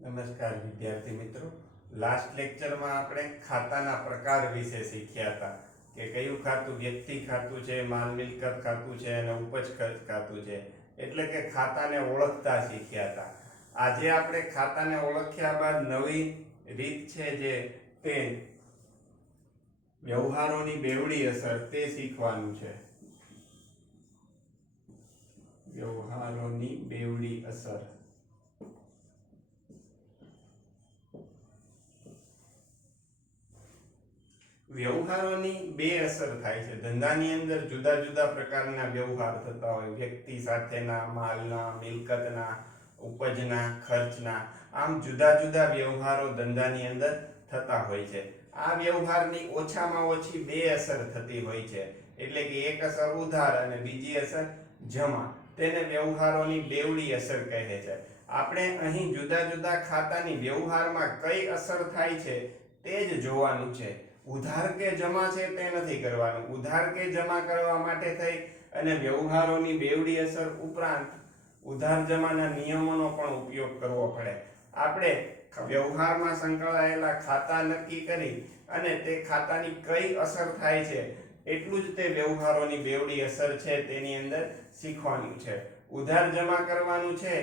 નમસ્કાર વિદ્યાર્થી મિત્રો, લાસ્ટ લેક્ચરમાં આપણે ખાતાના પ્રકાર વિશે શીખ્યા હતા કે કયું ખાતું વ્યક્તિ ખાતું છે, માલ મિલકત ખાતું છે અને ઉપજ ખર્ચ ખાતું છે, એટલે કે ખાતાને ઓળખતા શીખ્યા હતા. આજે આપણે ખાતાને ઓળખ્યા બાદ નવી રીત છે જે તે વ્યવહારોની બેવડી અસર તે શીખવાનું છે. વ્યવહારોની બેવડી અસર. વ્યવહારોની બે અસર થાય છે. ધંધાની અંદર જુદા જુદા પ્રકારના વ્યવહાર થતા હોય, વ્યક્તિ સાથેના, માલના, મિલકતના, ઉપજના, ખર્ચના, આમ જુદા જુદા વ્યવહારો ધંધાની અંદર થતા હોય છે. આ વ્યવહારની ઓછામાં ઓછી બે અસર થતી હોય છે, એટલે કે એક અસર ઉધાર અને બીજી અસર જમા. તેને વ્યવહારોની બેવડી અસર કહે છે. આપણે અહીં જુદા જુદા ખાતાની વ્યવહારમાં કઈ અસર થાય છે તે જ જોવાનું છે. ઉધાર કે જમા છે તે નથી કરવાનું. ઉધાર કે જમા કરવા માટે થઈ અને વ્યવહારોની બેવડી અસર ઉપરાંત ઉધાર જમાના નિયમોનો પણ ઉપયોગ કરવો પડે. આપણે વ્યવહારમાં સંકળાયેલા ખાતા નક્કી કરી અને તે ખાતાની કઈ અસર થાય છે એટલું જ તે વ્યવહારોની બેવડી અસર છે તેની અંદર શીખવાનું છે. ઉધાર જમા કરવાનું છે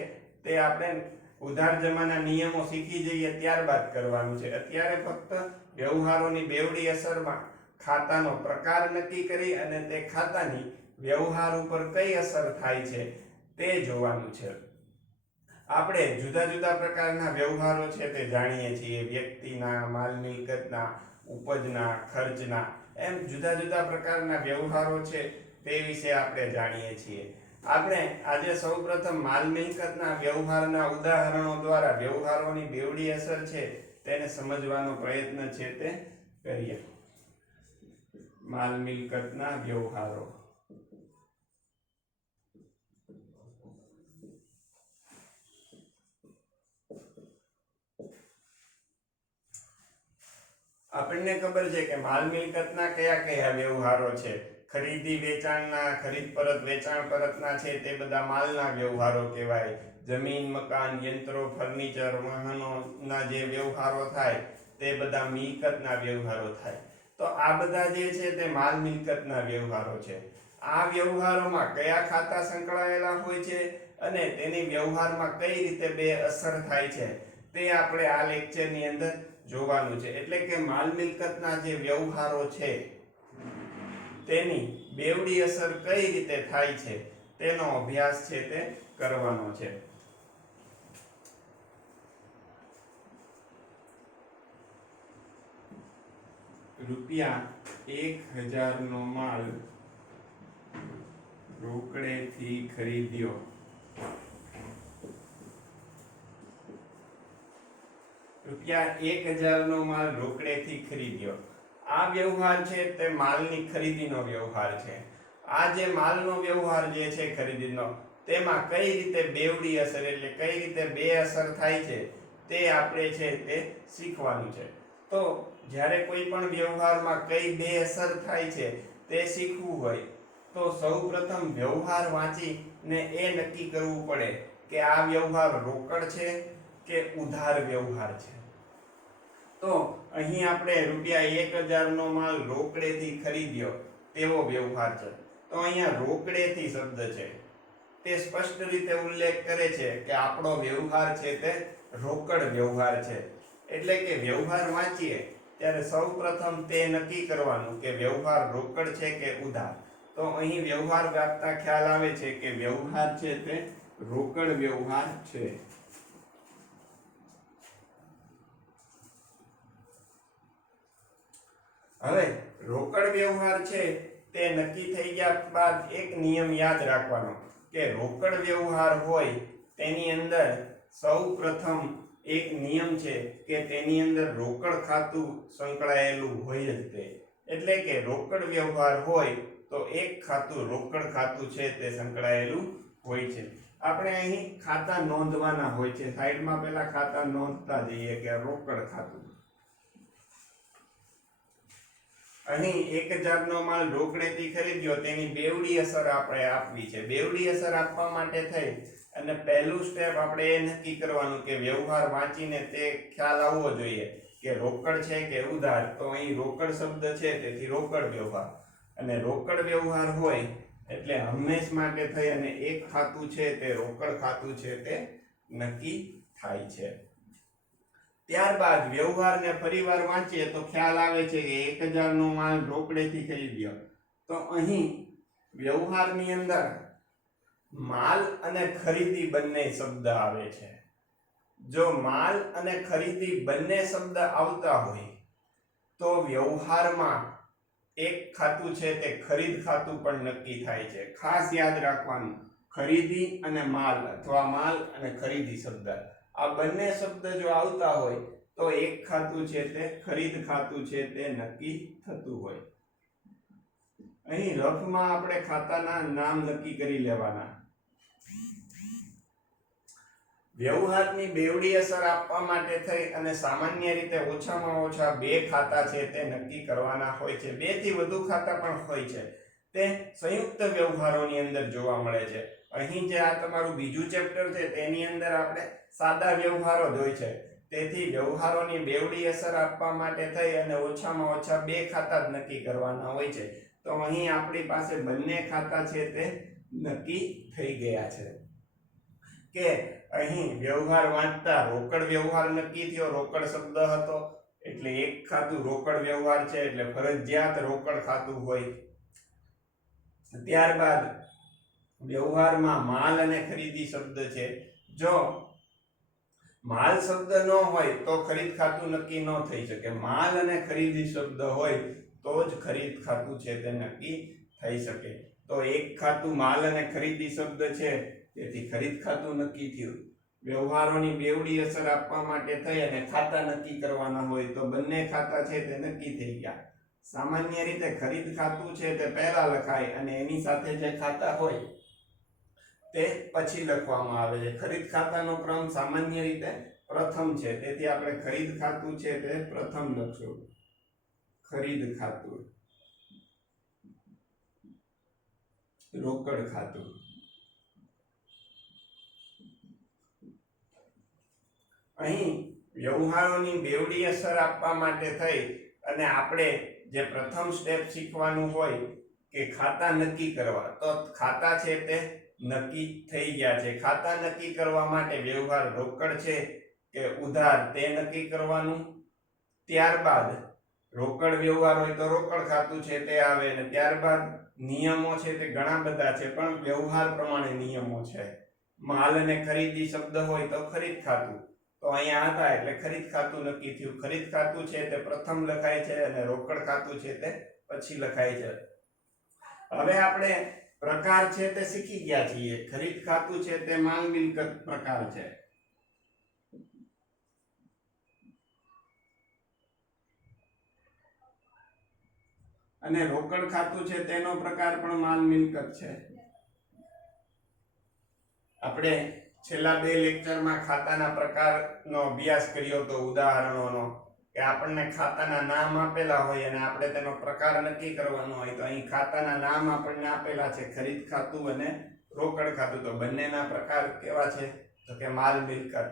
તે આપણે ઉધાર જમાના નિયમો શીખી જઈએ ત્યારબાદ કરવાનું છે. અત્યારે ફક્ત વ્યવહારોની બેવડી અસરમાં ખાતાનો પ્રકાર નક્કી કરી અને તે ખાતાની વ્યવહાર ઉપર કઈ અસર થાય છે તે જોવાનું છે. આપણે જુદા જુદા પ્રકારના વ્યવહારો છે તે જાણીએ છીએ. વ્યક્તિના, માલ મિલકતના, ઉપજના, ખર્ચના, એમ જુદા જુદા પ્રકારના વ્યવહારો છે તે વિશે આપણે જાણીએ છીએ. આપણે આજે સૌપ્રથમ માલ મિલકતના વ્યવહારના ઉદાહરણો દ્વારા વ્યવહારોની બેવડી અસર છે તેને સમજવાનો પ્રયત્ન છે તે કરીએ. માલ મિલકતના વ્યવહારો. આપણને ખબર છે કે માલ મિલકતના કયા કયા વ્યવહારો છે. ખરીદી વેચાણના, ખરીદ પરત વેચાણ પરતના છે તે બધા માલના વ્યવહારો કહેવાય. જમીન, મકાન, યંત્રો, ફર્નિચર, વાહનોના જે વ્યવહારો થાય તે બધા મિલકતના વ્યવહારો થાય. તો આ બધા જે છે તે માલ મિલકતના વ્યવહારો છે. આ વ્યવહારોમાં કયા ખાતા સંકળાયેલા હોય છે અને તેની વ્યવહારમાં કઈ રીતે બે અસર થાય છે તે આપણે આ લેક્ચરની અંદર જોવાનું છે. એટલે કે માલ મિલકતના જે વ્યવહારો છે તેની બેવડી અસર કઈ રીતે થાય છે તેનો અભ્યાસ છે તે કરવાનો છે. રૂપિયા 1000 નો માલ રોકડેથી ખરીદ્યો. રૂપિયા 1000 નો માલ રોકડેથી ખરીદ્યો. આ વ્યવહાર છે તે માલની ખરીદીનો વ્યવહાર છે. આ જે માલનો વ્યવહાર જે છે ખરીદીનો, તેમાં કઈ રીતે બેવડી અસર એટલે કઈ રીતે બે અસર થાય છે તે આપણે છે તે શીખવાનું છે. તો જ્યારે કોઈ પણ વ્યવહારમાં કઈ બે અસર થાય છે તે શીખવું હોય તો સૌપ્રથમ વ્યવહાર વાંચીને એ નક્કી કરવું પડે કે આ વ્યવહાર રોકડ છે કે ઉધાર વ્યવહાર છે. તો અહીં આપણે રૂપિયા 1000 નો માલ રોકડેથી ખરીદ્યો તેવો વ્યવહાર છે. તો અહીંયા રોકડેથી શબ્દ છે તે સ્પષ્ટ રીતે ઉલ્લેખ કરે છે કે આપણો વ્યવહાર છે તે રોકડ વ્યવહાર છે. એટલે કે વ્યવહાર વાંચીએ ત્યારે સૌપ્રથમ તે નક્કી કરવાનું કે વ્યવહાર રોકડ છે કે ઉધાર. તો અહીં વ્યવહાર વાંચતા ખ્યાલ આવે છે કે વ્યવહાર છે તે રોકડ વ્યવહાર છે. હવે રોકડ વ્યવહાર છે તે નક્કી થઈ ગયા બાદ એક નિયમ યાદ રાખવાનો કે રોકડ વ્યવહાર હોય તેની અંદર સૌપ્રથમ એક નિયમ છે કે તેની અંદર રોકડ ખાતું સંકળાયેલું હોય જ તે. એટલે કે રોકડ વ્યવહાર હોય તો એક ખાતું રોકડ ખાતું છે તે સંકળાયેલું હોય છે. આપણે અહીં ખાતા નોંધવાના હોય છે. સાઈડમાં પેલા ખાતા નોંધતા જઈએ કે રોકડ ખાતું. અહીં 1000 નો માલ રોકડેથી ખરીદ્યો તેની બેવડી અસર આપણે આપવી છે. બેવડી અસર આપવા માટે થઈ અને પહેલું સ્ટેપ આપણે એ નક્કી કરવાનું કે વ્યવહાર વાંચીને તે ખ્યાલ આવવો જોઈએ કે રોકડ છે કે ઉધાર. તો અહીં રોકડ શબ્દ છે તેથી રોકડ વ્યવહાર, અને રોકડ વ્યવહાર હોય એટલે હંમેશ માટે થઈ અને એક ખાતું છે તે રોકડ ખાતું છે તે નક્કી થાય છે. ત્યારબાદ વ્યવહારને ફરીવાર વાંચીએ તો ખ્યાલ આવે છે કે 1000 નો માલ રોકડેથી ખરીદ્યો. તો અહીં વ્યવહારની અંદર માલ અને ખરીદી બંને શબ્દ આવે છે. જો માલ અને ખરીદી બંને શબ્દ આવતા હોય તો વ્યવહારમાં એક ખાતું છે તે ખરીદ ખાતું પણ નક્કી થાય છે. ખાસ યાદ રાખવાનું, ખરીદી અને માલ અથવા માલ અને ખરીદી શબ્દ આ બંને શબ્દ જો આવતા હોય તો એક ખાતું છે તે ખરીદ ખાતું છે તે નક્કી થતું હોય. અહીં રફમાં આપણે ખાતાના નામ નક્કી કરી લેવાના. વ્યવહારની બેવડી અસર આપવા માટે થઈ અને સામાન્ય રીતે ઓછામાં ઓછા 2 ખાતા છે તે નક્કી કરવાના હોય છે. 2 થી વધુ ખાતા પણ હોય છે. તે સંયુક્ત વ્યવહારોની અંદર જોવા મળે છે. અહીં જે આ તમારું બીજું ચેપ્ટર છે તેની અંદર આપણે સાદા વ્યવહારો જ હોય છે. તેથી વ્યવહારોની બેવડી અસર આપવા માટે થઈ અને ઓછામાં ઓછા 2 ખાતા જ નક્કી કરવાના હોય છે. તો અહીં આપણી પાસે બંને ખાતા છે તે નક્કી થઈ ગયા છે. કે અહીં વ્યવહાર વાંચતા રોકડ વ્યવહાર નક્કી થયો. રોકડ શબ્દ હતો એટલે એક ખાતું રોકડ વ્યવહાર છે એટલે ફરજિયાત રોકડ ખાતું હોય. ત્યારબાદ વ્યવહારમાં માલ અને ખરીદી શબ્દ છે. જો માલ શબ્દ ન હોય તો ખરીદ ખાતું નક્કી ન થઈ શકે. માલ અને ખરીદી શબ્દ હોય તો જ ખરીદ ખાતું છે તે નક્કી થઈ શકે. તો એક ખાતું માલ અને ખરીદી શબ્દ છે તેથી ખરીદ ખાતું નક્કી થયું. વ્યવહારોની બેવડી અસર આપવા માટે થઈ અને ખાતા નક્કી કરવાના હોય તો બંને ખાતા છે તે નક્કી થઈ ગયા. સામાન્ય રીતે ખરીદ ખાતું છે તે પહેલા લખાય અને એની સાથે જે ખાતા હોય તે પછી લખવામાં આવે છે. ખરીદ ખાતાનો ક્રમ સામાન્ય રીતે પ્રથમ છે, તેથી આપણે ખરીદ ખાતું છે તે પ્રથમ લખશું. ખરીદ ખાતું, રોકડ ખાતું. અહીં વ્યવહારોની બેવડી અસર આપવા માટે થઈ અને આપણે જે પ્રથમ સ્ટેપ શીખવાનું હોય કે ખાતા નક્કી કરવા, તો ખાતા છે તે નક્કી થઈ ગયા છે. ખાતા નક્કી કરવા માટે વ્યવહાર રોકડ છે કે ઉધાર તે નક્કી કરવાનું. ત્યારબાદ રોકડ વ્યવહાર હોય તો રોકડ ખાતું છે તે આવે, અને ત્યારબાદ નિયમો છે તે ઘણા બધા છે પણ વ્યવહાર પ્રમાણે નિયમો છે. માલ અને ખરીદી શબ્દ હોય તો ખરીદ ખાતું, તો અહીંયા હતા એટલે ખરીદ ખાતું નક્કી થયું. ખરીદ ખાતું છે તે પ્રથમ લખાય છે અને રોકડ ખાતું છે તે પછી લખાય છે. હવે આપણે પ્રકાર છે તે શીખી ગયા છીએ. ખરીદ ખાતું છે તે માલ મિલકત પ્રકાર છે. અને રોકડ ખાતું છે તેનો પ્રકાર પણ માલ મિલકત છે. આપણે છેલ્લા 2 લેક્ચરમાં ખાતાના પ્રકારનો અભ્યાસ કર્યો તો ઉદાહરણોનો, કે આપણને ખાતાના નામ આપેલા હોય અને આપણે તેનો પ્રકાર નક્કી કરવાનો હોય. તો અહીં ખાતાના નામ આપણને આપેલા છે, ખરીદ ખાતું અને રોકડ ખાતું. તો બંનેના પ્રકાર કેવા છે? તો કે માલ મિલકત.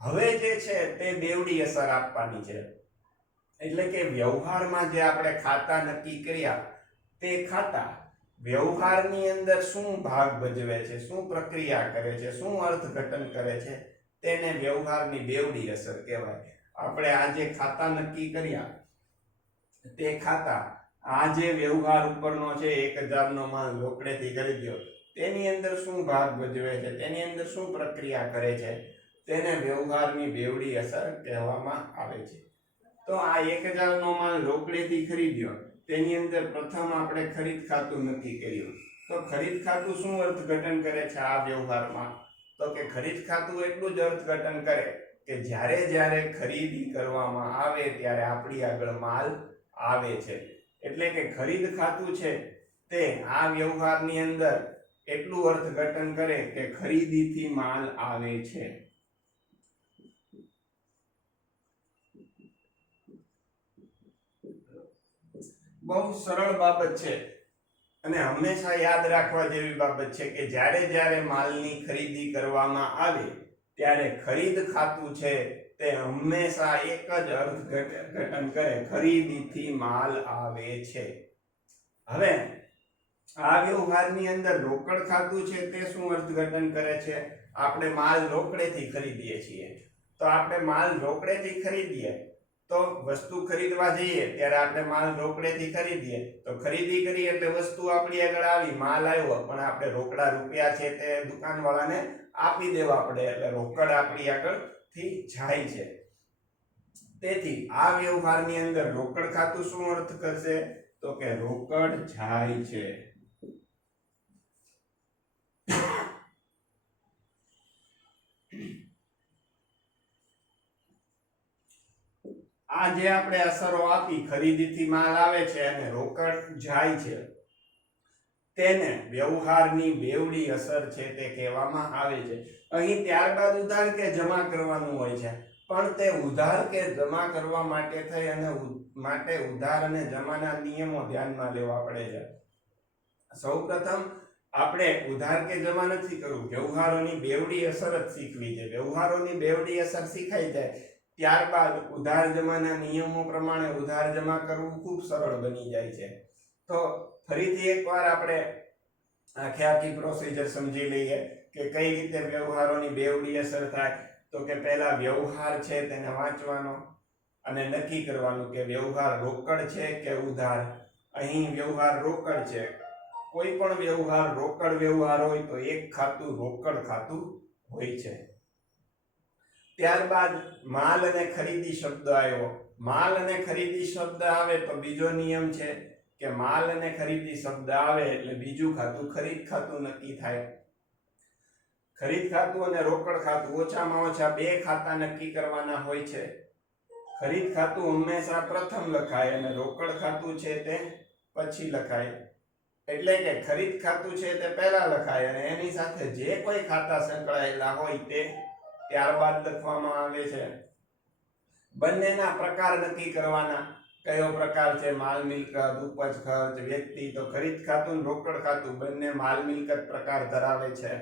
હવે જે છે તે બેવડી અસર આપવાની છે. એટલે કે વ્યવહારમાં જે આપણે ખાતા નક્કી કર્યા તે ખાતા વ્યવહારની અંદર શું ભાગ ભજવે છે, શું પ્રક્રિયા કરે છે, શું અર્થઘટન કરે છે, તેને વ્યવહારની બેવડી અસર કહેવાય. આપણે આ જે ખાતા નક્કી કર્યા તે ખાતા આ જે વ્યવહાર ઉપરનો છે 1000 નો માલ રોકડેથી ખરીદ્યો, તેની અંદર શું ભાગ ભજવે છે, તેની અંદર શું પ્રક્રિયા કરે છે, તેને વ્યવહારની બેવડી અસર કહેવામાં આવે છે. તો આ 1000 નો માલ રોકડેથી ખરીદ્યો તેની અંદર પ્રથમ આપણે ખરીદ ખાતું નક્કી કર્યું. તો ખરીદ ખાતું શું અર્થઘટન કરે છે આ વ્યવહારમાં? તો કે ખરીદ ખાતું એટલું જ અર્થઘટન કરે કે જ્યારે જ્યારે ખરીદી કરવામાં આવે ત્યારે આપણી આગળ માલ આવે છે. એટલે કે ખરીદ ખાતું છે તે આ વ્યવહારની અંદર એટલું અર્થઘટન કરે કે ખરીદીથી માલ આવે છે. બહુ સરળ બાબત છે. અને હંમેશા યાદ રાખવા જેવી બાબત છે કે જ્યારે જ્યારે માલની ખરીદી કરવામાં આવે ત્યારે ખરીદ ખાતું છે તે હંમેશા એક જ અર્થઘટન કરે, ખરીદીથી માલ આવે છે. હવે આ વ્યવહારની અંદર રોકડ ખાતું છે તે શું અર્થઘટન કરે છે? આપણે માલ રોકડેથી ખરીદીએ છીએ, તો આપણે માલ રોકડેથી ખરીદીએ તો વસ્તુ ખરીદવા જઈએ ત્યારે આપણે માલ રોકડેથી ખરીદીએ તો ખરીદી કરી એટલે વસ્તુ આપણી આગળ આવી, માલ આવ્યો, પણ આપણે રોકડા રૂપિયા છે તે દુકાનવાળાને આપી દેવા પડે એટલે રોકડ આપણી આગળથી જાય છે. તેથી આ વ્યવહારની અંદર રોકડ ખાતું શું અર્થ કરશે? તો કે રોકડ જાય છે. આ જે આપણે અસરો આપી, ખરીદીથી માલ આવે છે અને રોકડ જાય છે, તેને વ્યવહારની બેવડી અસર છે તે કહેવામાં આવે છે. અહીં ત્યારબાદ ઉધાર કે જમા કરવાનું હોય છે, પણ તે ઉધાર કે જમા કરવા માટે થઈ અને માટે ઉધાર અને જમાના નિયમો ધ્યાનમાં લેવા પડે છે. સૌપ્રથમ આપણે ઉધાર કે જમા નથી કરવું, વ્યવહારોની બેવડી અસર જ શીખવી છે. વ્યવહારોની બેવડી અસર શીખાઈ જાય ત્યારબાદ ઉધાર જમાના નિયમો પ્રમાણે ઉધાર જમા કરવું ખૂબ સરળ બની જાય છે. તો ફરીથી એકવાર આપણે આખી પ્રોસિજર સમજી લઈએ કે કઈ રીતે વ્યવહારોની બેવડી અસર થાય. તો કે પહેલા વ્યવહાર છે તેને વાંચવાનો અને નક્કી કરવાનું કે વ્યવહાર રોકડ છે કે ઉધાર. અહીં વ્યવહાર રોકડ છે. કોઈ પણ વ્યવહાર રોકડ વ્યવહાર હોય તો એક ખાતું રોકડ ખાતું હોય છે. ત્યારબાદ માલ અને ખરીદી શબ્દ આવ્યો. માલ અને ખરીદી શબ્દ આવે તો બીજો નિયમ છે કે માલ અને ખરીદી શબ્દ આવે એટલે બીજું ખાતું ખરીદ ખાતું નક્કી થાય. ખરીદ ખાતું અને રોકડ ખાતું ઓછામાં ઓછા બે ખાતા નક્કી કરવાના હોય છે. ખરીદ ખાતું હંમેશા પ્રથમ લખાય અને રોકડ ખાતું છે તે પછી લખાય. એટલે કે ખરીદ ખાતું છે તે પહેલા લખાય અને એની સાથે જે કોઈ ખાતા સંકળાયેલા હોય તે ત્યારબાદ લખવામાં આવે છે. બંનેના પ્રકાર નક્કી કરવાના. કયો પ્રકાર છે? માલ મિલકત, ઉપજ ખર્ચ, વ્યક્તિ. તો ખરીદ ખાતું અને રોકડ ખાતું બંને માલ મિલકત પ્રકાર ધરાવે છે.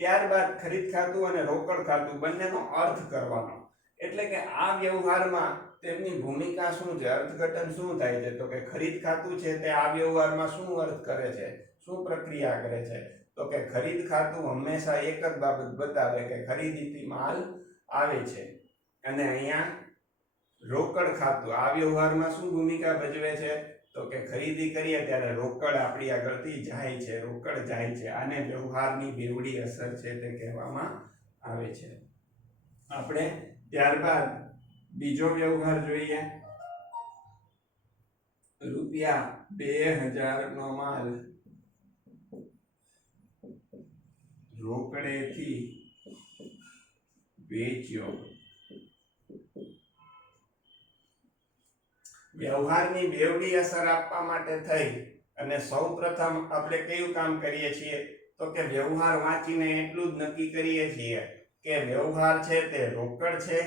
ત્યારબાદ ખરીદ ખાતું અને રોકડ ખાતું બંનેનો અર્થ કરવાનો. એટલે કે આ વ્યવહારમાં તેમની ભૂમિકા શું છે, અર્થઘટન શું થાય છે? તો કે ખરીદ ખાતું છે તે આ વ્યવહારમાં શું અર્થ કરે છે, શું પ્રક્રિયા કરે છે? તો કે ખરીદ ખાતું હંમેશા એક જ બાબત બતાવે કે ખરીદીથી માલ આવે છે. અને અહીંયા રોકડ ખાતું આ વ્યવહારમાં શું ભૂમિકા ભજવે છે? તો કે ખરીદી કરીએ ત્યારે રોકડ આપણી આગળથી જાય છે, રોકડ જાય છે. આને વ્યવહારની બેવડી અસર છે તે કહેવામાં આવે છે. આપણે ત્યારબાદ બીજો વ્યવહાર જોઈએ. ₹2000 નો માલ રોકડેથી વેચ્યો. વ્યવહારની બેવડી અસર આપવા માટે થઈ અને સૌપ્રથમ આપણે કયું કામ કરીએ છીએ? તો કે વ્યવહાર વાંચીને એટલું જ નક્કી કરીએ છીએ કે વ્યવહાર છે તે રોકડ છે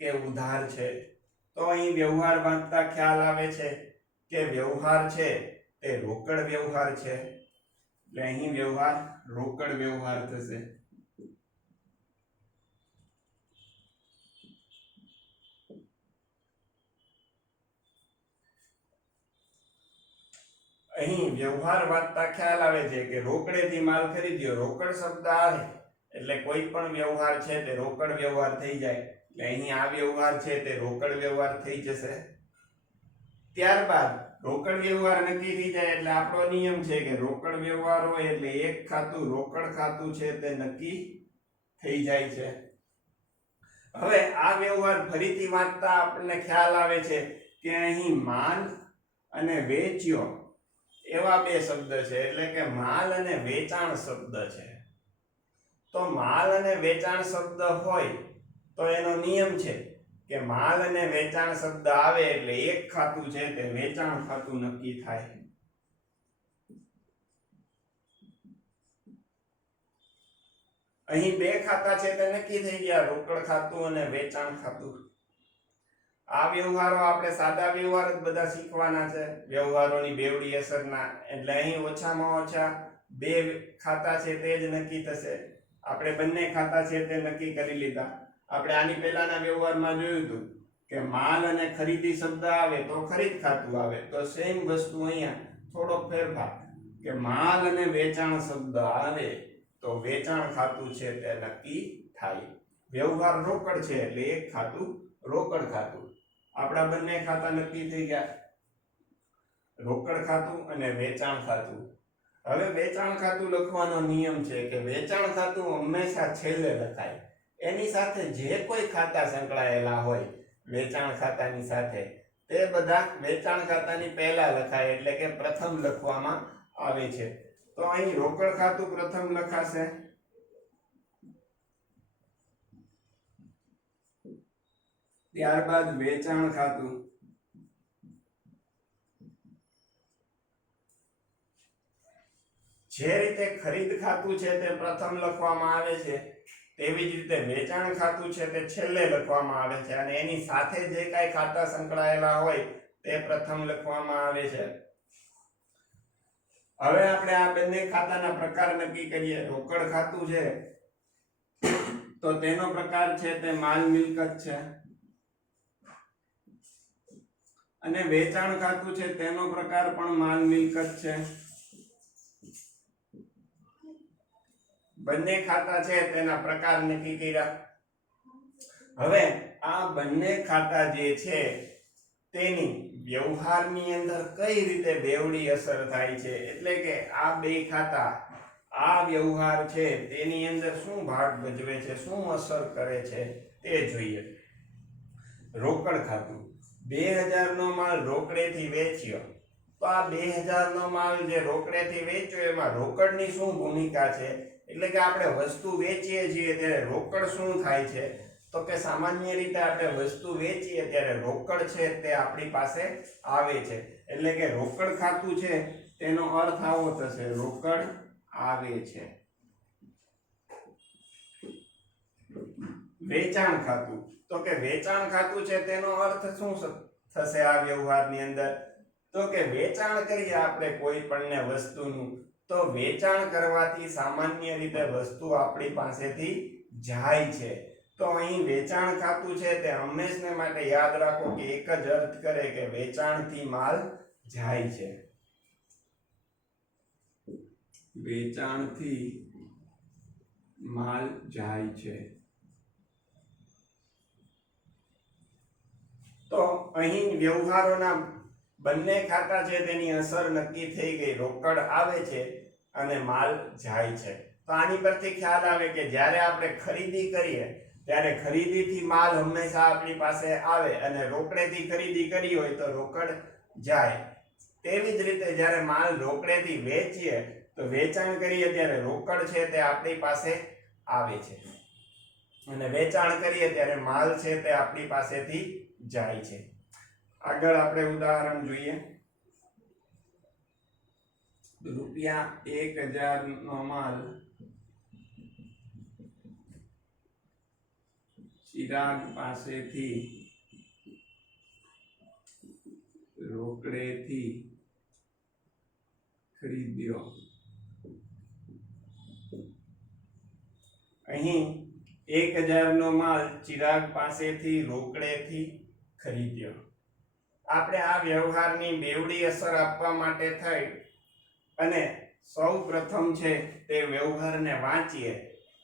કે ઉધાર છે. તો અહીં વ્યવહાર વાંચતા ખ્યાલ આવે છે કે વ્યવહાર છે તે રોકડ વ્યવહાર છે. એટલે અહીં વ્યવહાર રોકડ વ્યવહાર થશે. અહીં વ્યવહાર વાંચતા ખ્યાલ આવે છે કે રોકડેથી માલ ખરીદ્યો. રોકડ શબ્દ આવે એટલે કોઈ પણ વ્યવહાર છે તે રોકડ વ્યવહાર થઈ જાય. એટલે અહીં આ વ્યવહાર છે તે રોકડ વ્યવહાર થઈ જશે. ત્યારબાદ રોકડ વ્યવહાર નક્કી થઈ જાય એટલે આપણો નિયમ છે કે રોકડ વ્યવહાર હોય એટલે એક ખાતું રોકડ ખાતું છે તે નક્કી થઈ જાય છે. હવે આ વ્યવહાર ફરીથી વાંચતા આપણને ખ્યાલ આવે છે કે અહીં માલ અને વેચ્યો એવા બે શબ્દ છે. એટલે કે માલ અને વેચાણ શબ્દ છે. તો માલ અને વેચાણ શબ્દ હોય તો એનો નિયમ છે કે માલ અને વેચાણ શબ્દ આવે એટલે એક ખાતું છે તે વેચાણ ખાતું નક્કી થાય. અહીં બે ખાતા છે તે નક્કી થઈ ગયા, રોકડ ખાતું અને વેચાણ ખાતું. આ વ્યવહારો આપણે સાદા વ્યવહાર જ બધા શીખવાના છે, વ્યવહારોની બેવડી અસરના. એટલે અહીં ઓછામાં ઓછા બે ખાતા છે તે જ નક્કી થશે. આપણે બંને ખાતા છે તે નક્કી કરી લીધા. આપણે આની પહેલાના વ્યવહારમાં જોયું હતું કે માલ અને ખરીદી શબ્દ આવે તો ખરીદ ખાતું આવે. તો સેમ વસ્તુ અહીંયા થોડોક ફેરફાર કે માલ અને વેચાણ શબ્દ આવે તો વેચાણ ખાતું છે તે નક્કી થાય. વ્યવહાર રોકડ છે એટલે એક ખાતું રોકડ ખાતું. આપણા બંને ખાતા નક્કી થઈ ગયા, રોકડ ખાતું અને વેચાણ ખાતું. હવે વેચાણ ખાતું લખવાનો નિયમ છે કે વેચાણ ખાતું હંમેશા છેલ્લે લખાય. એની સાથે જે કોઈ ખાતા સંકળાયેલા હોય વેચાણ ખાતાની સાથે તે બધા વેચાણ ખાતાની પહેલા લખાય, એટલે કે પ્રથમ લખવામાં આવે છે. તો અહીં રોકડ ખાતું પ્રથમ લખાશે, ત્યારબાદ વેચાણ ખાતું, જે રીતે ખરીદ ખાતું છે તે પ્રથમ લખવામાં આવે છે તેવી જ રીતે વેચાણ ખાતું છે તે છેલ્લે લખવામાં આવે છે, અને એની સાથે જે કાંઈ ખાતા સંકળાયેલા હોય તે પ્રથમ લખવામાં આવે છે. હવે આપણે આ બંને ખાતાના પ્રકાર નક્કી કરીએ. રોકડ ખાતું છે તો તેનો પ્રકાર છે તે માલ મિલકત છે, અને વેચાણ ખાતું છે તેનો પ્રકાર પણ માલ મિલકત છે. બંને ખાતા છે તેના પ્રકાર નક્કી કર્યા. હવે આ બંને ખાતા જે છે તેની વ્યવહારની અંદર કઈ રીતે બેવડી અસર થાય છે, એટલે કે આ બે ખાતા આ વ્યવહાર છે તેની અંદર શું ભાગ ભજવે છે, શું અસર કરે છે તે જોઈએ. રોકડ ખાતું 2000 નો માલ રોકડેથી વેચ્યો. તો આ 2000 નો માલ જે રોકડેથી વેચ્યો એમાં રોકડની શું ભૂમિકા છે, એટલે કે આપણે વસ્તુ વેચીએ છીએ ત્યારે રોકડ શું થાય છે, તો કે સામાન્ય રીતે આપણે વસ્તુ વેચીએ ત્યારે રોકડ છે તે આપણી પાસે આવે છે. એટલે કે રોકડ ખાતું છે તેનો અર્થ આવો થશે, રોકડ આવે છે. વેચાણ ખાતું, તો કે વેચાણ ખાતું છે તેનો અર્થ શું થશે આ વ્યવહારની અંદર, તો કે વેચાણ કરીએ આપણે કોઈ પણ વસ્તુનું તો વેચાણ કરવાથી સામાન્ય રીતે વસ્તુ આપણી પાસેથી જાય છે. તો અહીં વેચાણ ખાતું છે તે હંમેશને માટે યાદ રાખો કે એક જ અર્થ કરે કે વેચાણથી માલ જાય છે. વેચાણથી માલ જાય છે. તો અહીં વ્યવહારોના બંને ખાતા છે તેની અસર નક્કી થઈ ગઈ. રોકડ આવે છે અને માલ જાય છે. તો આની પરથી ખ્યાલ આવે કે જ્યારે આપણે ખરીદી કરીએ ત્યારે ખરીદીથી માલ હંમેશા આપણી પાસે આવે, અને રોકડેથી ખરીદી કરી હોય તો રોકડ જાય. તેવી જ રીતે જ્યારે માલ રોકડેથી વેચીએ તો વેચાણ કરીએ ત્યારે રોકડ છે તે આપણી પાસે આવે છે, અને વેચાણ કરીએ ત્યારે માલ છે તે આપણી પાસેથી જાય છે. આગળ આપણે ઉદાહરણ જોઈએ. ₹1000 નો માલ ચિરાગ પાસેથી રોકડેથી ખરીદ્યો. અહીં 1000 નો માલ ચિરાગ પાસેથી રોકડેથી ખરીદ્યો. આપણે આ વ્યવહારની બેવડી અસર આપવા માટે થઈ અને સૌ પ્રથમ છે તે વ્યવહારને વાંચીએ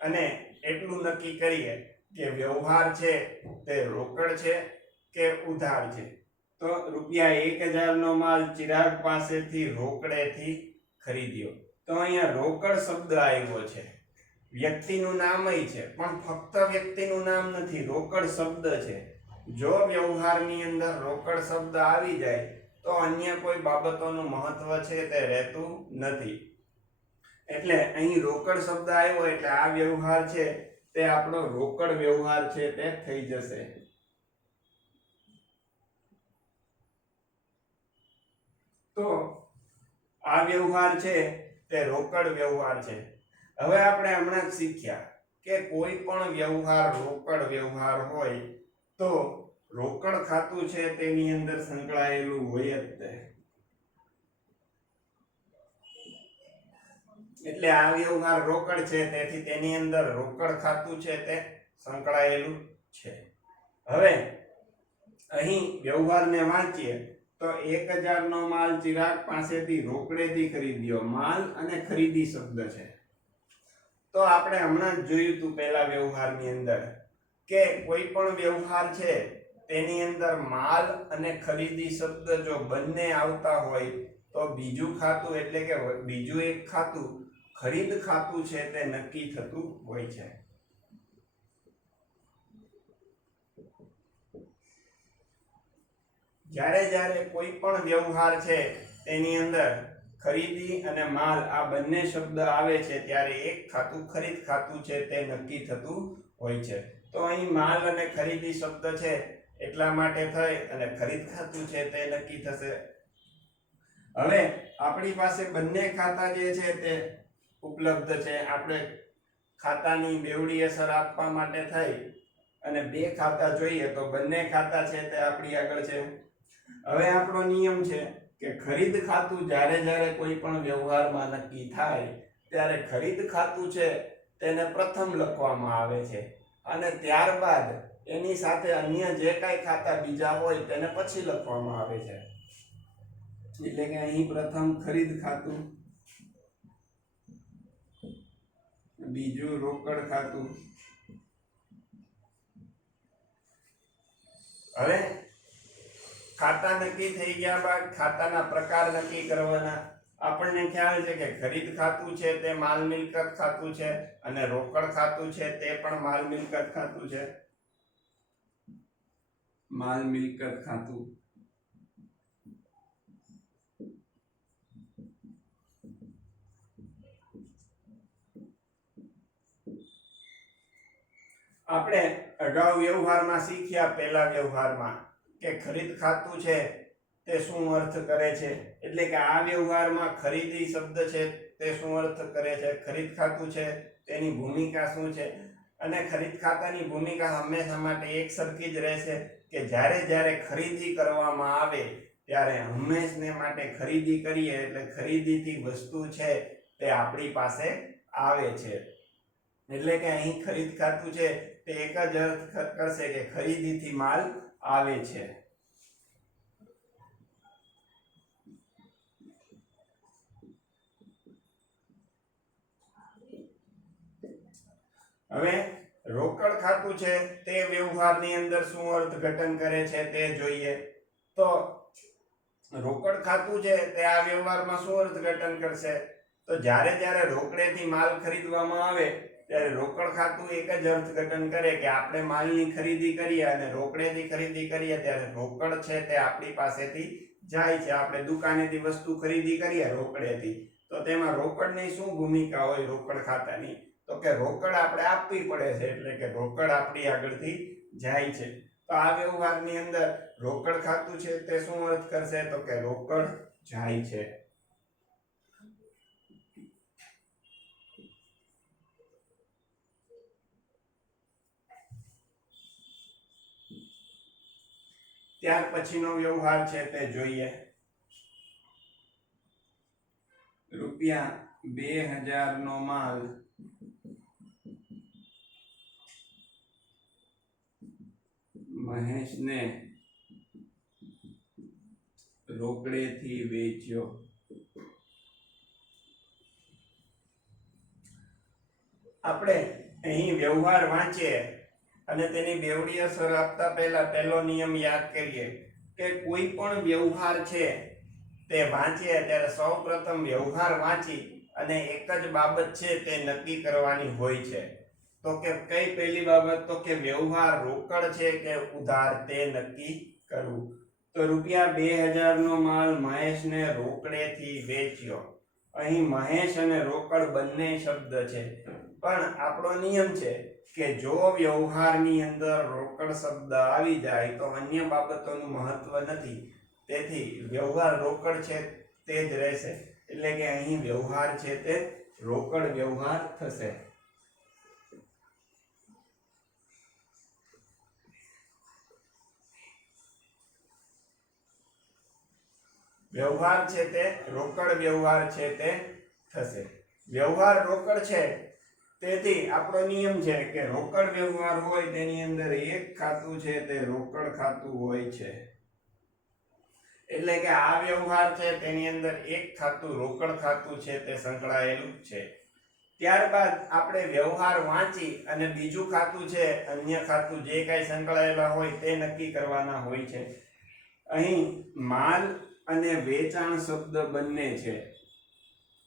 અને એટલું નક્કી કરીએ કે વ્યવહાર છે તે રોકડ છે કે ઉધાર છે. તો ₹1000 નો માલ ચિરાગ પાસેથી રોકડેથી ખરીદ્યો. તો અહીંયા રોકડ શબ્દ આવ્યો છે, વ્યક્તિનું નામ છે, પણ ફક્ત વ્યક્તિનું નામ નથી, રોકડ શબ્દ છે. જો વ્યવહારની અંદર રોકડ શબ્દ આવી જાય તો અન્ય કોઈ બાબતોનું મહત્વ છે તે રહેતું નથી. એટલે અહીં રોકડ શબ્દ આવ્યો એટલે આ વ્યવહાર છે તે આપણો રોકડ વ્યવહાર છે તે થઈ જશે. તો આ વ્યવહાર છે તે રોકડ વ્યવહાર છે. હવે આપણે હમણાં જ શીખ્યા કે કોઈ પણ વ્યવહાર રોકડ વ્યવહાર હોય તો રોકડ ખાતું છે તેની અંદર સંકળાયેલું હોય જ તે. એટલે આ વ્યવહાર રોકડ છે, તેથી તેની અંદર રોકડ ખાતું છે તે સંકળાયેલું છે. હવે અહીં વ્યવહારને વાંચીએ તો 1000 નો માલ ચિરાગ પાસેથી રોકડેથી ખરીદ્યો. માલ અને ખરીદી શબ્દ છે. તો આપણે હમણાં જ જોયું હતું પહેલા વ્યવહારની અંદર કે કોઈ પણ વ્યવહાર છે તેની અંદર માલ અને ખરીદી શબ્દ જો બંને આવતા હોય તો બીજું ખાતું એટલે કે બીજું એક ખાતું ખરીદ ખાતું છે તે નક્કી થતું હોય છે. જ્યારે જ્યારે કોઈ પણ વ્યવહાર છે તેની અંદર ખરીદી અને માલ આ બંને શબ્દ આવે છે ત્યારે એક ખાતું ખરીદ ખાતું છે તે નક્કી થતું હોય છે. તો અહીં માલ અને ખરીદી શબ્દ છે એટલા માટે થઈ અને ખરીદ ખાતું છે તે નક્કી થશે. હવે આપણી પાસે બંને ખાતા જે છે તે ઉપલબ્ધ છે. આપણે ખાતાની બેવડી અસર આપવા માટે થઈ અને બે ખાતા જોઈએ તો બંને ખાતા છે તે આપણી આગળ છે. હવે આપણો નિયમ છે કે ખરીદ ખાતું જ્યારે જ્યારે કોઈ પણ વ્યવહારમાં નક્કી થાય ત્યારે ખરીદ ખાતું છે તેને પ્રથમ લખવામાં આવે છે અને ત્યારબાદ એની સાથે અન્ય જે કાંઈ ખાતા બીજા હોય તેને પછી લખવામાં આવે છે. એટલે કે અહીં પ્રથમ ખરીદ ખાતું, બીજું રોકડ ખાતું. હવે ખાતા નક્કી થઈ ગયા બાદ ખાતાના પ્રકાર નક્કી કરવાના. આપણને ખ્યાલ છે કે ખરીદ ખાતું છે તે માલ મિલકત ખાતું છે અને રોકડ ખાતું છે તે પણ માલ મિલકત ખાતું છે. માલ મિલકત ખાતું. આપણે અગાઉ વ્યવહારમાં શીખ્યા પહેલા વ્યવહારમાં કે ખરીદ ખાતું છે તે શું અર્થ કરે છે. એટલે કે આ વ્યવહારમાં ખરીદી શબ્દ છે તે શું અર્થ કરે છે, ખરીદ ખાતું છે તેની ભૂમિકા શું છે. અને ખરીદ ખાતાની ભૂમિકા હંમેશા માટે એક સરખી જ રહેશે કે જ્યારે જ્યારે ખરીદી કરવામાં આવે ત્યારે હંમેશને માટે ખરીદી કરીએ એટલે ખરીદીથી વસ્તુ છે તે આપણી પાસે આવે છે. એટલે કે અહીં ખરીદ ખાતું છે તે એક જ અર્થ કરશે કે ખરીદીથી માલ આવે છે. હવે રોકડ ખાતું છે તે વ્યવહારની અંદર શું અર્થઘટન કરે છે તે જોઈએ. તો રોકડ ખાતું છે તે આ વ્યવહારમાં શું અર્થઘટન કરશે તો જ્યારે જ્યારે રોકડેથી માલ ખરીદવામાં આવે ત્યારે રોકડ ખાતું એક જ અર્થઘટન કરે કે આપણે માલની ખરીદી કરીએ અને રોકડેથી ખરીદી કરીએ ત્યારે રોકડ છે તે આપણી પાસેથી જાય છે. આપણે દુકાનેથી વસ્તુ ખરીદી કરીએ રોકડેથી તો તેમાં રોકડની શું ભૂમિકા હોય રોકડ ખાતાની તો કે રોકડ આપણે આપવી પડે છે એટલે કે રોકડ આપણી આગળથી જાય છે. તો આ વ્યવહારની અંદર રોકડ ખાતું છે તે શું અર્થ કરશે તો કે રોકડ જાય છે. ત્યાર પછીનો વ્યવહાર છે તે જોઈએ. ₹2000 નો માલ મહેશને રોકડેથી વેચ્યો. આપણે અહીં વ્યવહાર વાંચીએ અને તેની બેવડી અસર આપતા પહેલા પહેલો નિયમ યાદ કરીએ કે કોઈ પણ વ્યવહાર છે તે વાંચીએ ત્યારે સૌપ્રથમ વ્યવહાર વાંચી અને એક જ બાબત છે તે નક્કી કરવાની હોય છે. તો કે કઈ પહેલી બાબત તો કે વ્યવહાર રોકડ છે કે ઉધાર તે નક્કી કરવું. તો ₹2000 નો માલ મહેશને રોકડેથી વેચ્યો. અહીં મહેશ અને રોકડ બંને શબ્દ છે પણ આપણો નિયમ છે કે જો વ્યવહારની અંદર રોકડ શબ્દ આવી જાય તો અન્ય બાબતોનું મહત્વ નથી. તેથી વ્યવહાર રોકડ છે તે જ રહેશે. એટલે કે અહીં વ્યવહાર છે તે રોકડ વ્યવહાર થશે. વ્યવહાર છે તે રોકડ વ્યવહાર છે તે થશે. વ્યવહાર રોકડ છે તેથી આપણો નિયમ છે કે રોકડ વ્યવહાર હોય તેની અંદર એક ખાતું છે તે રોકડ ખાતું હોય છે. એટલે કે આ વ્યવહાર છે તેની અંદર એક ખાતું રોકડ ખાતું છે તે સંકળાયેલું છે. ત્યારબાદ આપણે વ્યવહાર વાંચી અને બીજું ખાતું છે અન્ય ખાતું જે કાંઈ સંકળાયેલા હોય તે નક્કી કરવાના હોય છે. અહીં માલ અને વેચાણ શબ્દ બંને છે.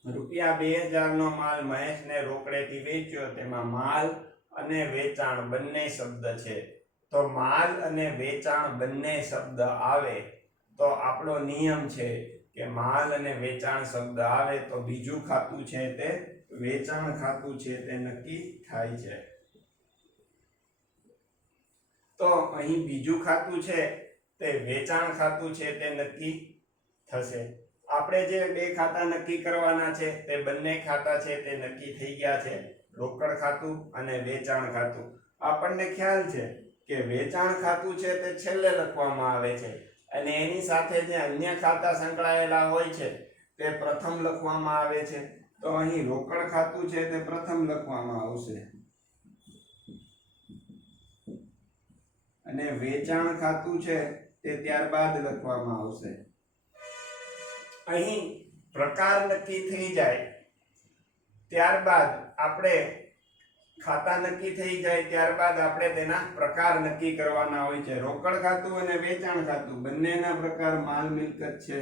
₹2000 નો માલ મહેશને રોકડેથી વેચ્યો, તેમાં માલ અને વેચાણ બંને શબ્દ છે. તો માલ અને વેચાણ બંને શબ્દ આવે તો આપણો નિયમ છે કે માલ અને વેચાણ શબ્દ આવે તો બીજું ખાતું છે તે વેચાણ ખાતું છે તે નક્કી થાય છે. તો અહીં બીજું ખાતું છે તે વેચાણ ખાતું છે તે નક્કી થશે. આપણે જે બે ખાતા નક્કી કરવાના છે તે બંને ખાતા છે તે નક્કી થઈ ગયા છે, રોકડ ખાતું અને વેચાણ ખાતું. આપણને ખ્યાલ છે કે વેચાણ ખાતું છે તે છેલ્લે લખવામાં આવે છે અને એની સાથે જે અન્ય ખાતા સંકળાયેલા હોય છે તે પ્રથમ લખવામાં આવે છે. તો અહીં રોકડ ખાતું છે તે પ્રથમ લખવામાં આવશે અને વેચાણ ખાતું છે તે ત્યારબાદ લખવામાં આવશે. અહીં પ્રકાર નક્કી થઈ જાય ત્યારબાદ આપણે ખાતા નક્કી થઈ જાય ત્યારબાદ આપણે તેના પ્રકાર નક્કી કરવાના હોય છે. રોકડ ખાતું અને વેચાણ ખાતું બંનેના પ્રકાર માલ મિલકત છે.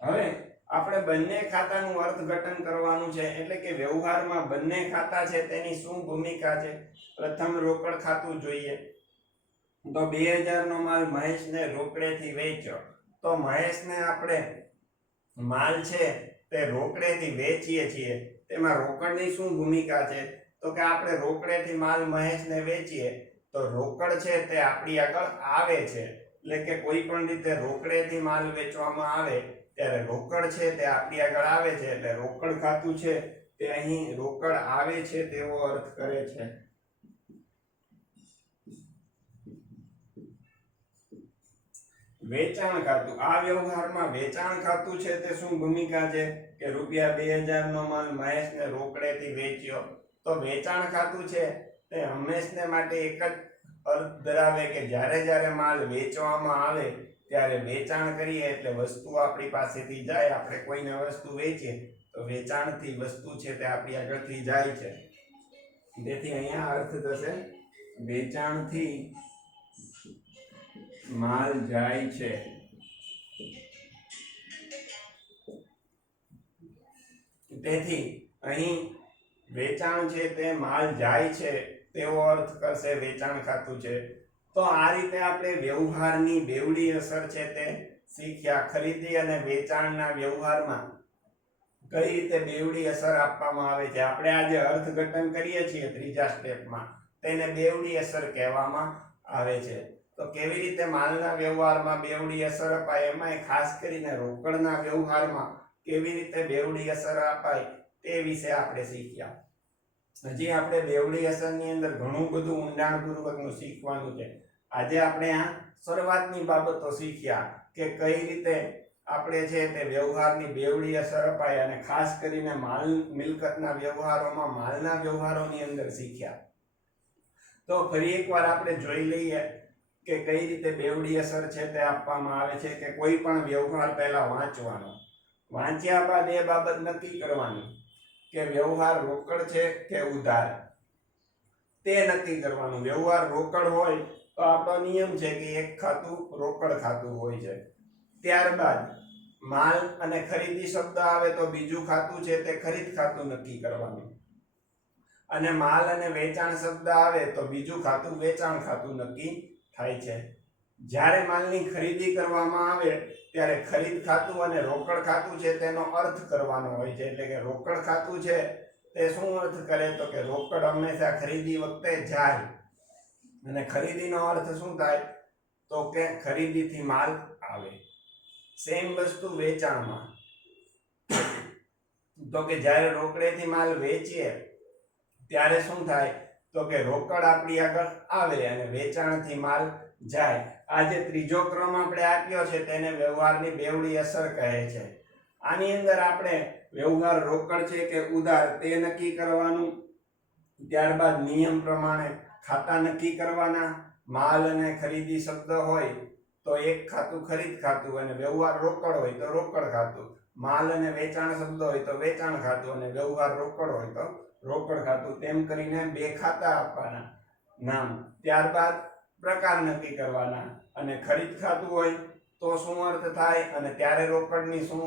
હવે આપણે બંને ખાતાનું અર્થઘટન કરવાનું છે, એટલે કે વ્યવહારમાં બંને ખાતા છે તેની શું ભૂમિકા છે. પ્રથમ રોકડ ખાતું જોઈએ તો 2000 નો માલ મહેશને રોકડેથી વેચ્યો. તો મહેશને આપણે માલ છે તે રોકડેથી વેચીએ છીએ, તેમાં રોકડની શું ભૂમિકા છે તો કે આપણે રોકડેથી માલ મહેશને વેચીએ તો રોકડ છે તે આપણી આગળ આવે છે. એટલે કે કોઈ પણ રીતે રોકડેથી માલ વેચવામાં આવે ત્યારે રોકડ છે તે આપણી આગળ આવે છે, એટલે રોકડ ખાતું છે તે અહીં રોકડ આવે છે તેવો અર્થ કરે છે. વેચાણ ખાતું, આ વ્યવહારમાં વેચાણ ખાતું છે તે શું ભૂમિકા છે કે ₹2000 નો માલ મહેશને રોકડેથી વેચ્યો. તો વેચાણ ખાતું છે તે હંમેશને માટે એક જ અર્થ ધરાવે કે જ્યારે જ્યારે માલ વેચવામાં આવે ત્યારે વેચાણ કરીએ એટલે વસ્તુ આપણી પાસેથી જાય. આપણે કોઈને વસ્તુ વેચીએ તો વેચાણથી વસ્તુ છે તે આપણી આગળથી જાય છે. તેથી અહીંયા અર્થ થશે વેચાણથી માલ જાય છે. તેથી અહીં વેચાણ છે તે માલ જાય છે તેવો અર્થ કરશે વેચાણ ખાતું છે. તો આ રીતે આપણે વ્યવહારની બેવડી અસર છે તે શીખ્યા. ખરીદી અને વેચાણના વ્યવહારમાં કઈ રીતે બેવડી અસર આપવામાં આવે છે. આપણે આજે અર્થઘટન કરીએ છીએ ત્રીજા સ્ટેપમાં, તેને બેવડી અસર કહેવામાં આવે છે. તો કેવી રીતે માલના વ્યવહારમાં બેવડી અસર અપાય, એમાંય ખાસ કરીને રોકડના વ્યવહારમાં કેવી રીતે બેવડી અસર અપાય તે વિશે આપણે શીખ્યા. હજી આપણે બેવડી અસરની અંદર ઘણું બધું ઊંડાણપૂર્વકનું શીખવાનું છે. આજે આપણે આ શરૂઆતની બાબતો શીખ્યા કે કઈ રીતે આપણે છે તે વ્યવહારની બેવડી અસર અપાય અને ખાસ કરીને માલ મિલકતના વ્યવહારોમાં માલના વ્યવહારોની અંદર શીખ્યા. તો ફરી એકવાર આપણે જોઈ લઈએ કે કઈ રીતે બેવડી અસર છે તે આપવામાં આવે છે. કે કોઈ પણ વ્યવહાર પહેલા વાંચવાનો, વાંચ્યા બાદ એ બાબત નક્કી કરવાની કે વ્યવહાર રોકડ છે કે ઉધાર, તે નક્કી કરવાનું. વ્યવહાર રોકડ હોય તો આપણો નિયમ છે કે એક ખાતું રોકડ ખાતું હોય છે. ત્યારબાદ માલ અને ખરીદી શબ્દ આવે તો બીજું ખાતું છે તે ખરીદ ખાતું નક્કી કરવાનું, અને માલ અને વેચાણ શબ્દ આવે તો બીજું ખાતું વેચાણ ખાતું નક્કી થાય છે. જ્યારે માલની ખરીદી કરવામાં આવે ત્યારે ખરીદ ખાતું અને રોકડ ખાતું છે તેનો અર્થ કરવાનો હોય છે. એટલે કે રોકડ ખાતું છે તે શું અર્થ કરે તો કે રોકડ હંમેશા ખરીદી વખતે જાય, અને ખરીદીનો અર્થ શું થાય તો કે ખરીદીથી માલ આવે. સેમ વસ્તુ વેચાણમાં, તો કે જ્યારે રોકડેથી માલ વેચીએ ત્યારે શું થાય તો કે રોકડ આપણી આગળ આવે અને વેચાણથી માલ જાય. આ જે ત્રીજો ક્રમ આપણે આપ્યો છે તેને વ્યવહારની બેવડી અસર કહે છે. આની અંદર આપણે વ્યવહાર રોકડ છે કે ઉધાર તે નક્કી કરવાનું. ત્યારબાદ નિયમ પ્રમાણે ખાતા નક્કી કરવાના. માલ અને ખરીદી શબ્દ હોય તો એક ખાતું ખરીદ ખાતું અને વ્યવહાર રોકડ હોય તો રોકડ ખાતું. માલ અને વેચાણ શબ્દ હોય તો વેચાણ ખાતું અને વ્યવહાર રોકડ હોય તો રોકડ ખાતું. તેમ કરીને બે ખાતા આપવાના નામ. ત્યારબાદ પ્રકાર નક્કી કરવાના અને ખરીદ ખાતું હોય તો શું અર્થ થાય અને ત્યારે રોકડની શું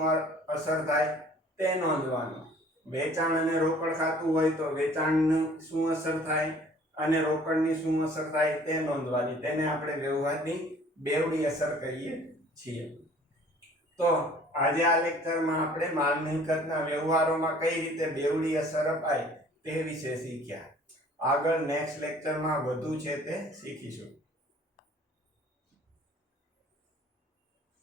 અસર થાય તે નોંધવાનું. વેચાણ અને રોકડ ખાતું હોય તો વેચાણની શું અસર થાય અને રોકડની શું અસર થાય તે નોંધવાની. તેને આપણે વ્યવહારની બેવડી અસર કહીએ છીએ. તો આજે આ લેક્ચરમાં આપણે માલ મિલકતના વ્યવહારોમાં કઈ રીતે બેવડી અસર અપાય તે વિશે શીખ્યા. આગળ નેક્સ્ટ લેક્ચરમાં વધુ છે તે શીખીશું.